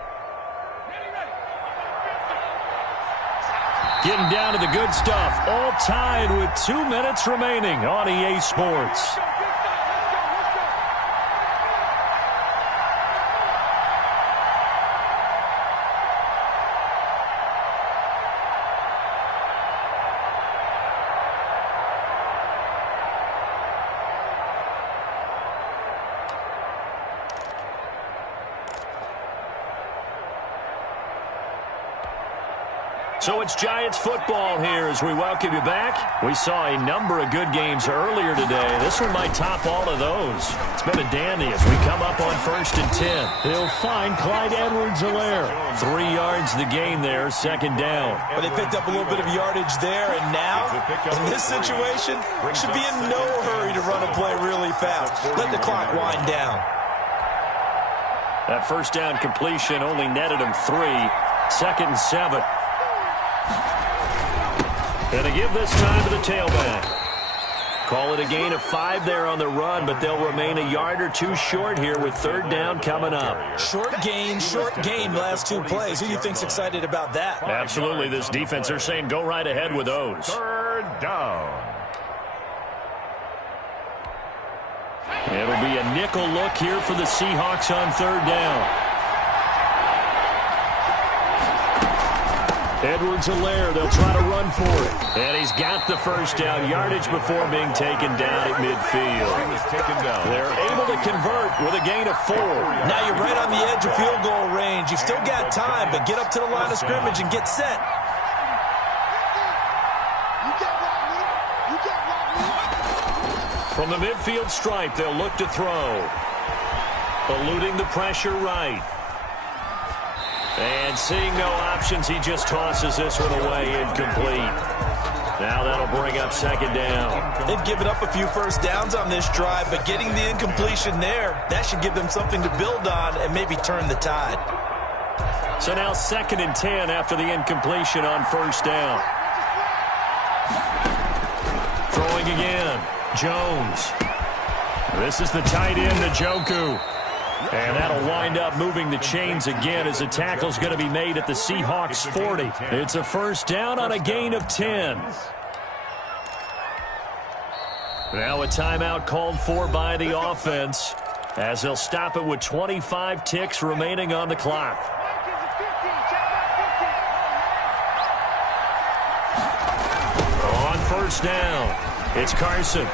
Getting down to the good stuff. All tied with 2 minutes remaining on EA Sports. So it's Giants football here as we welcome you back. We saw a number of good games earlier today. This one might top all of those. It's been a dandy as we come up on first and 10. He'll find Clyde Edwards-Helaire. 3 yards the gain there, second down. But they picked up a little bit of yardage there, and now, in this situation, should be in no hurry to run a play really fast. Let the clock wind down. That first down completion only netted him 3. Second and 7. And they give this time to the tailback. Call it a gain of 5 there on the run, but they'll remain a yard or 2 short here with third down coming up. Short gain, last 2 plays. Who do you think's excited about that? Absolutely, this defense, they're saying go right ahead with those. Third down. It'll be a nickel look here for the Seahawks on third down. Edwards-Helaire, they'll try to run for it. And he's got the first down yardage before being taken down at midfield. They're able to convert with a gain of 4. Now you're right on the edge of field goal range. You've still got time, but get up to the line of scrimmage and get set. From the midfield stripe, they'll look to throw. Eluding the pressure right. And seeing no options, he just tosses this one away, incomplete. Now that'll bring up second down. They've given up a few first downs on this drive, but getting the incompletion there, that should give them something to build on and maybe turn the tide. So now 2nd and 10 after the incompletion on first down. Throwing again. Jones. This is the tight end, Njoku. And that'll wind up moving the chains again as the tackle's going to be made at the Seahawks 40. It's a first down on a gain of 10. Now a timeout called for by the offense as they'll stop it with 25 ticks remaining on the clock. On first down, it's Carson.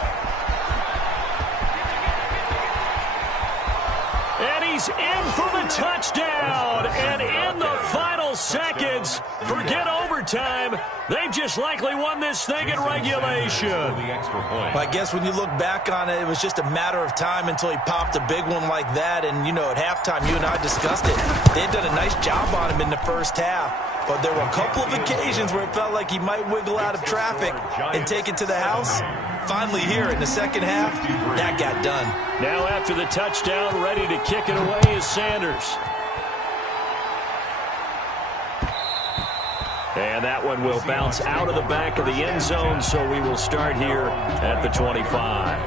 And he's in for the touchdown. And in the final seconds, forget overtime, they've just likely won this thing in regulation. Well, I guess when you look back on it, it was just a matter of time until he popped a big one like that. And, you know, at halftime, you and I discussed it. They had done a nice job on him in the first half. But there were a couple of occasions where it felt like he might wiggle out of traffic and take it to the house. Finally here in the second half, that got done. Now after the touchdown, ready to kick it away is Sanders. And that one will bounce out of the back of the end zone, so we will start here at the 25.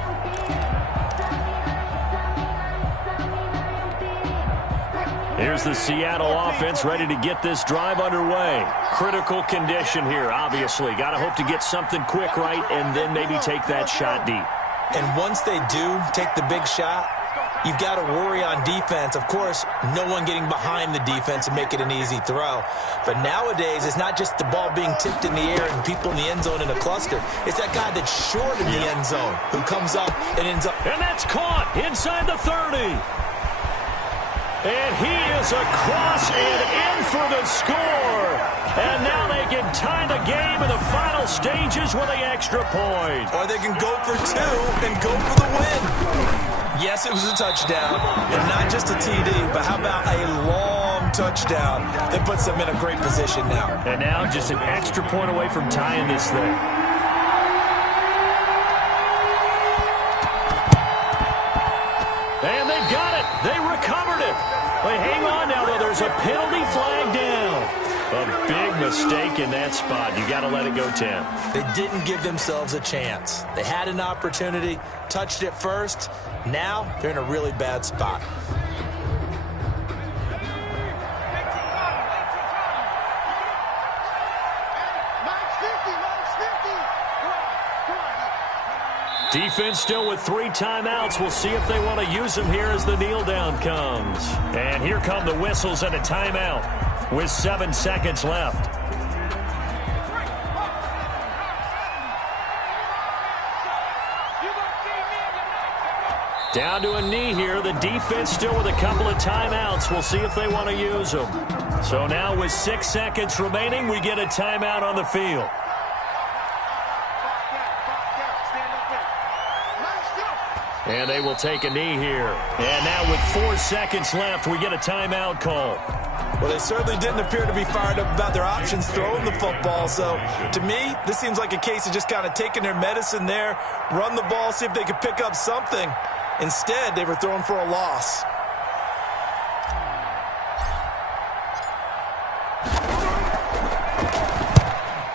Here's the Seattle offense ready to get this drive underway. Critical condition here, obviously. Got to hope to get something quick right and then maybe take that shot deep. And once they do take the big shot, you've got to worry on defense. Of course, no one getting behind the defense and make it an easy throw. But nowadays, it's not just the ball being tipped in the air and people in the end zone in a cluster. It's that guy that's short in the end zone who comes up and ends up. And that's caught inside the 30. And he is across and in for the score. And now they can tie the game in the final stages with an extra point. Or they can go for 2 and go for the win. Yes, it was a touchdown, and not just a TD, but how about a long touchdown that puts them in a great position now. And now just an extra point away from tying this thing. And they've got it. They recovered it. But hang on now, though. There's a penalty flag down. A big mistake in that spot. You got to let it go, Tim. They didn't give themselves a chance. They had an opportunity, touched it first. Now they're in a really bad spot. Defense still with 3 timeouts. We'll see if they want to use them here as the kneel down comes. And here come the whistles and a timeout with 7 seconds left. Down to a knee here. The defense still with a couple of timeouts. We'll see if they want to use them. So now with 6 seconds remaining, we get a timeout on the field. And they will take a knee here. And now with 4 seconds left, we get a timeout call. Well, they certainly didn't appear to be fired up about their options throwing the football. So, to me, this seems like a case of just kind of taking their medicine there, run the ball, see if they could pick up something. Instead, they were throwing for a loss.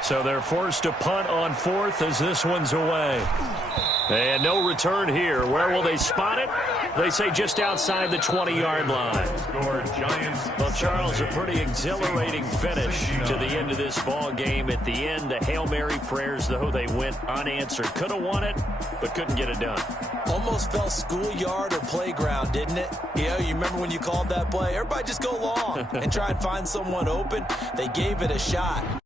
So they're forced to punt on fourth as this one's away. And no return here. Where will they spot it? They say just outside the 20-yard line. Well, Charles, a pretty exhilarating finish to the end of this ball game. At the end, the Hail Mary prayers, though, they went unanswered. Could have won it, but couldn't get it done. Almost felt schoolyard or playground, didn't it? Yeah, you remember when you called that play? Everybody just go long and try and find someone open. They gave it a shot.